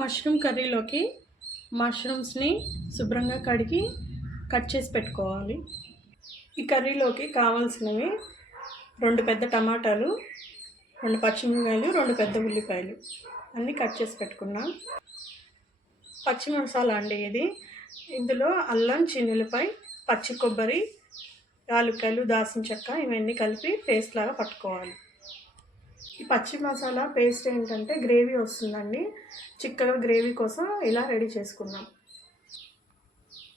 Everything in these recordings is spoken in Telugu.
మష్రూమ్ కర్రీలోకి మష్రూమ్స్ని శుభ్రంగా కడిగి కట్ చేసి పెట్టుకోవాలి. ఈ కర్రీలోకి కావాల్సినవి 2 పెద్ద టమాటాలు, 2 పచ్చిమిరపకాయలు, 2 పెద్ద ఉల్లిపాయలు అన్నీ కట్ చేసి పెట్టుకున్నాం. పచ్చి మసాలా అండి ఇది. ఇందులో అల్లం, చిన్నులపై, పచ్చి కొబ్బరి, యాలక్కాయలు, దాల్చిన చెక్క ఇవన్నీ కలిపి పేస్ట్ లాగా పట్టుకోవాలి. ఈ పచ్చి మసాలా పేస్ట్ ఏంటంటే గ్రేవీ వస్తుందండి. చిక్కగా గ్రేవీ కోసం ఇలా రెడీ చేసుకున్నాం.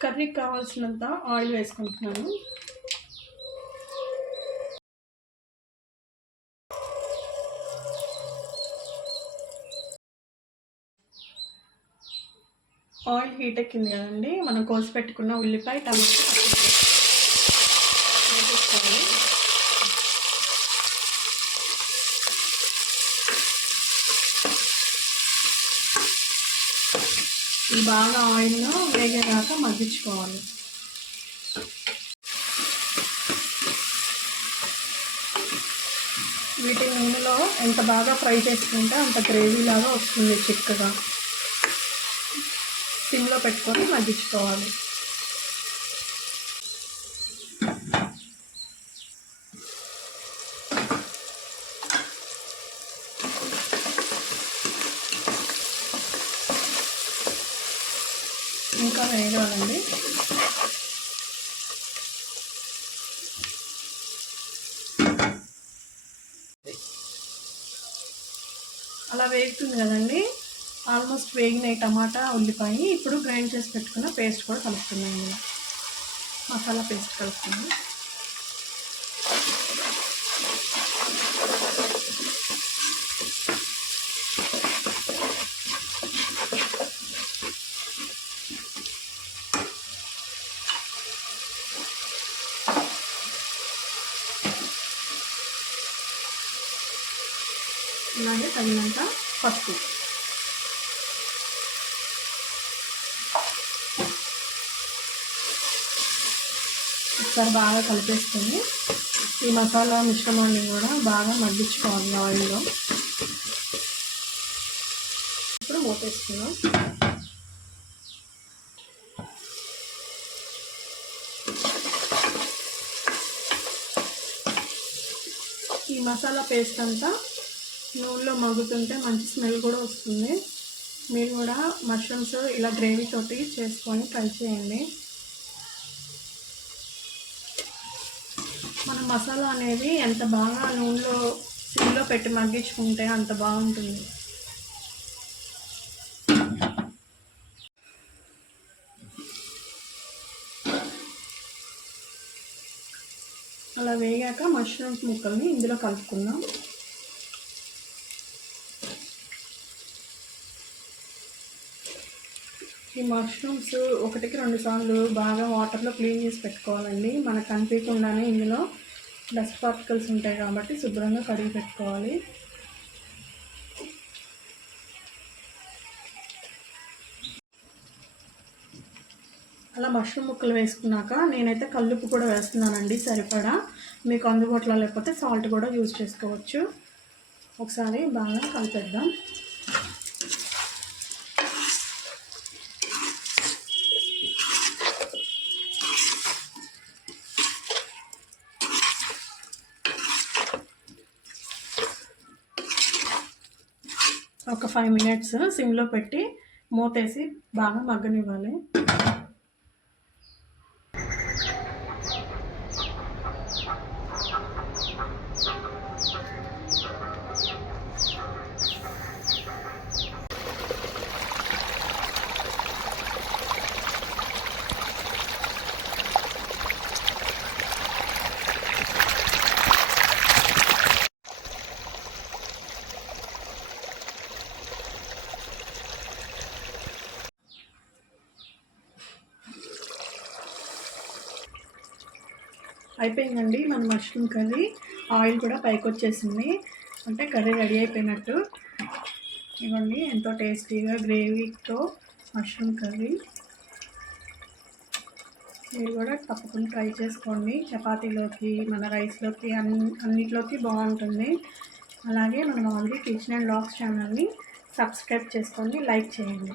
కర్రీకి కావాల్సినంత ఆయిల్ వేసుకుంటున్నాను. ఆయిల్ హీట్ ఎక్కింది కదండి, మనం కోసి పెట్టుకున్న ఉల్లిపాయ, టమాటా వేసుకోవాలి. ఇది బాగా ఆయిల్లో వేగేదాకా మగ్గించుకోవాలి. వీటి నూనెలో ఎంత బాగా ఫ్రై చేసుకుంటే అంత గ్రేవీ లాగా వస్తుంది చిక్కగా. సిమ్లో పెట్టుకొని మగ్గించుకోవాలి. ఇంకా వేగాలండి. అలా వేగుతుంది కదండి, ఆల్మోస్ట్ వేగినాయి టమాటా, ఉల్లిపాయ. ఇప్పుడు గ్రైండ్ చేసి పెట్టుకున్న పేస్ట్ కూడా కలుపుతున్నాను. మసాలా పేస్ట్ కలుపుతున్నాను. ఇలాగే తగినంత పసుపు. ఒకసారి బాగా కలిపేసుకొని ఈ మసాలా మిశ్రమాన్ని కూడా బాగా మగ్గించుకోవాలి ఆయిల్లో. ఇప్పుడు మూతేసుకున్నాం. ఈ మసాలా పేస్ట్ అంతా నూనెలో మగ్గుతుంటే మంచి స్మెల్ కూడా వస్తుంది. మీరు కూడా మష్రూమ్స్ ఇలా గ్రేవీ తోటి చేసుకొని ట్రై చేయండి. మన మసాలా అనేది ఎంత బాగా నూనెలో సిమ్లో పెట్టి మగ్గించుకుంటే అంత బాగుంటుంది. అలా వేగాక మష్రూమ్స్ ముక్కల్ని ఇందులో కలుపుకుందాం. ఈ మష్రూమ్స్ 1కి 2 సార్లు బాగా వాటర్లో క్లీన్ చేసి పెట్టుకోవాలండి. మనకు కనిపించకుండానే ఇందులో డస్ట్ పార్టికల్స్ ఉంటాయి కాబట్టి శుభ్రంగా కడిగి పెట్టుకోవాలి. అలా మష్రూమ్ ముక్కలు వేసుకున్నాక నేనైతే కల్లుప్పు కూడా వేస్తున్నానండి సరిపడా. మీకు అందుబాటులో లేకపోతే సాల్ట్ కూడా యూజ్ చేసుకోవచ్చు. ఒకసారి బాగా కలిపేద్దాం. ఒక 5 మినిట్స్ సిమ్లో పెట్టి మూతేసి బాగా మగ్గనివ్వాలి. అయిపోయిందండి మన మష్రూమ్ కర్రీ. ఆయిల్ కూడా పైకి వచ్చేసింది, అంటే కర్రీ రెడీ అయిపోయినట్టు. ఇవన్నీ ఎంతో టేస్టీగా గ్రేవీతో మష్రూమ్ కర్రీ. మీరు కూడా తప్పకుండా ట్రై చేసుకోండి. చపాతీలోకి, మన రైస్లోకి, అన్నిట్లోకి బాగుంటుంది. అలాగే మన మాధురి కిచెన్ అండ్ వ్లాగ్స్ ఛానల్ని సబ్స్క్రైబ్ చేసుకోండి, లైక్ చేయండి.